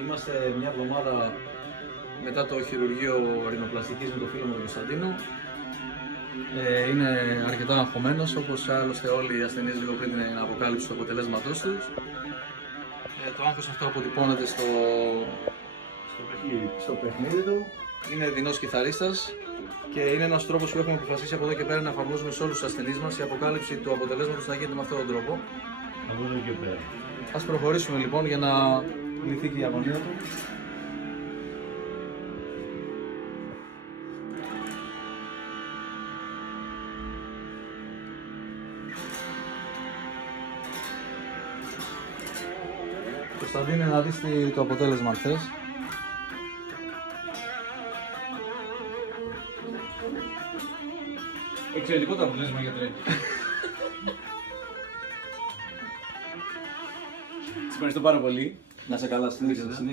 Είμαστε μια εβδομάδα μετά το χειρουργείο ρινοπλαστικής με το φίλο μου τον Κωνσταντίνο. Είναι αρκετά αγχωμένος, όπως άλλωστε όλοι οι ασθενείς λίγο πριν την αποκάλυψη του αποτελέσματός τους. Το άγχος αυτό αποτυπώνεται στο παιχνίδι του. Είναι δεινός κιθαρίστας και είναι ένας τρόπος που έχουμε αποφασίσει από εδώ και πέρα να εφαρμόζουμε σε όλους τους ασθενείς μας. Η αποκάλυψη του αποτελέσματος να γίνεται με αυτόν τον τρόπο. Ας προχωρήσουμε λοιπόν για να λυθεί και η αγωνία του. Κωνσταντίνε, να δεις το αποτέλεσμα χθες. Εξαιρετικό το αποτέλεσμα, γιατρέ. Σας ευχαριστώ πάρα πολύ. Να σε καλά, συνέχισε.